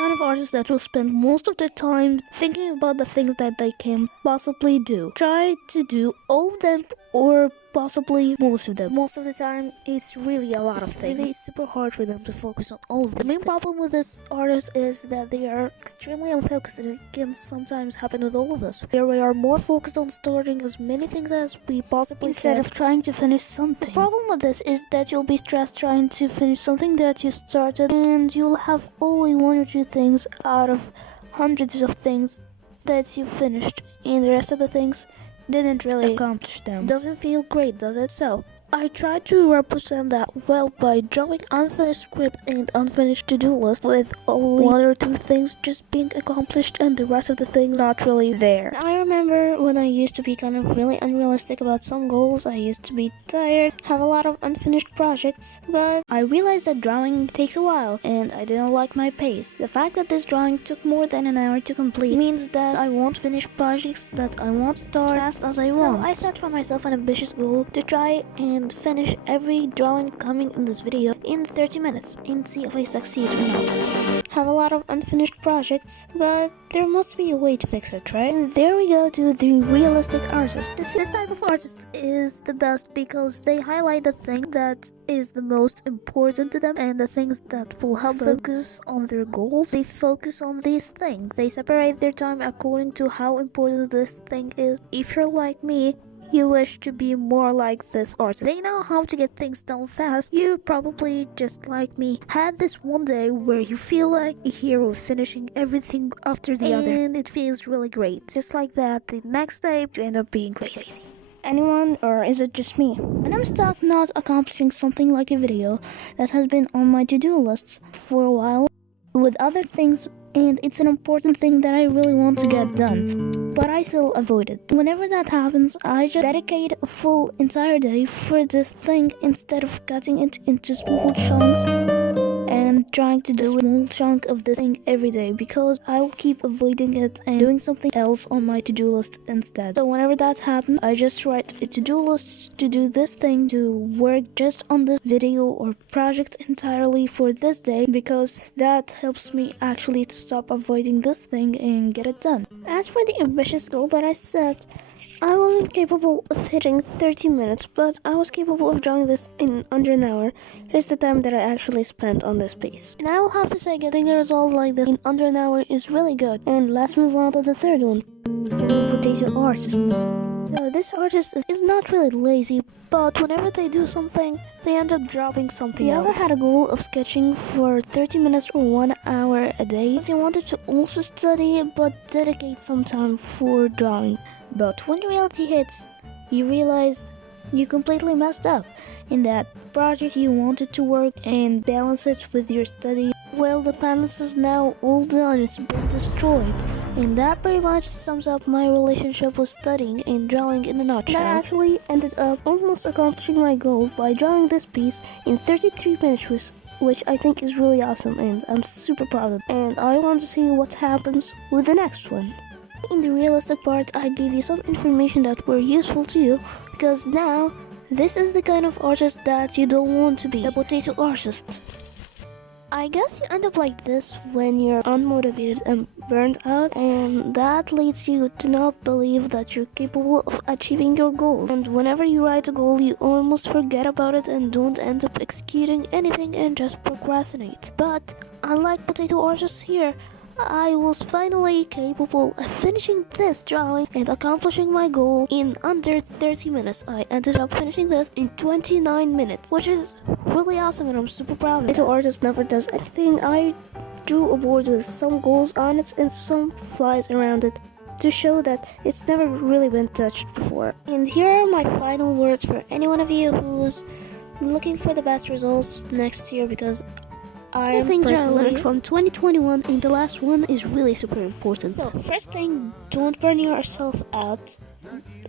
kind of artist that will spend most of their time thinking about the things that they can possibly do. Try to do all of them or possibly most of them. Most of the time, it's really a lot of things. It's really super hard for them to focus on all of them. The main problem with this artist is that they are extremely unfocused, and it can sometimes happen with all of us. Here we are more focused on starting as many things as we possibly can instead of trying to finish something. The problem with this is that you'll be stressed trying to finish something that you started, and you'll have only one or two things out of hundreds of things that you finished, and the rest of the things didn't really accomplish them. Doesn't feel great, does it? So I tried to represent that well by drawing unfinished script and unfinished to-do list with only one or two things just being accomplished and the rest of the things not really there. I remember when I used to be kind of really unrealistic about some goals. I used to be tired, have a lot of unfinished projects, but I realized that drawing takes a while and I didn't like my pace. The fact that this drawing took more than an hour to complete means that I won't finish projects that I won't start as fast as I want. So I set for myself an ambitious goal to try and finish every drawing coming in this video in 30 minutes and see if I succeed or not. Have a lot of unfinished projects, but there must be a way to fix it, right? And there we go to the realistic artist. This type of artist is the best because they highlight the thing that is the most important to them and the things that will help them focus on their goals. They focus on these things. They separate their time according to how important this thing is. If you're like me, you wish to be more like this artist. They know how to get things done fast. You probably, just like me, had this one day where you feel like a hero finishing everything after the other. And it feels really great. Just like that, the next day you end up being lazy. Anyone, or is it just me? When I'm stuck not accomplishing something like a video that has been on my to-do lists for a while with other things, and it's an important thing that I really want to get done, but I still avoid it. Whenever that happens, I just dedicate a full entire day for this thing instead of cutting it into small chunks and trying to do a small chunk of this thing every day, because I will keep avoiding it and doing something else on my to-do list instead. So whenever that happens, I just write a to-do list to do this thing, to work just on this video or project entirely for this day, because that helps me actually to stop avoiding this thing and get it done. As for the ambitious goal that I set, I wasn't capable of hitting 30 minutes, but I was capable of drawing this in under an hour. Here's the time that I actually spent on this piece. And I will have to say, getting a result like this in under an hour is really good. And let's move on to the third one, the potato artists. So this artist is not really lazy, but whenever they do something, they end up dropping something else. You ever had a goal of sketching for 30 minutes or 1 hour a day? You wanted to also study, but dedicate some time for drawing. But when reality hits, you realize you completely messed up in that project you wanted to work and balance it with your study. Well, the balance is now all done, it's been destroyed. And that pretty much sums up my relationship with studying and drawing in a nutshell. I actually ended up almost accomplishing my goal by drawing this piece in 33 minutes, which I think is really awesome, and I'm super proud of it. And I want to see what happens with the next one. In the realistic part, I gave you some information that were useful to you, because now this is the kind of artist that you don't want to be, the potato artist. I guess you end up like this when you're unmotivated and burned out, and that leads you to not believe that you're capable of achieving your goals. And whenever you write a goal, you almost forget about it and don't end up executing anything and just procrastinate. But unlike potato artists here, I was finally capable of finishing this drawing and accomplishing my goal in under 30 minutes. I ended up finishing this in 29 minutes, which is really awesome, and I'm super proud of it. Little artist never does anything. I drew a board with some goals on it and some flies around it to show that it's never really been touched before. And here are my final words for any one of you who's looking for the best results next year, because the things that I learned from 2021, and the last one is really super important. So, first thing, don't burn yourself out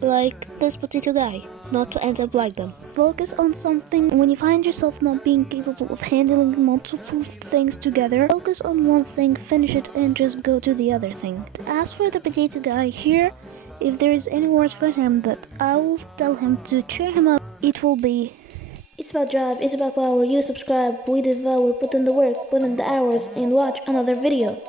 like this potato guy, not to end up like them. Focus on something. When you find yourself not being capable of handling multiple things together, focus on one thing, finish it, and just go to the other thing. As for the potato guy here, if there is any words for him that I will tell him to cheer him up, it will be, It's about drive, it's about power. You subscribe, we devour, put in the work, put in the hours, and watch another video.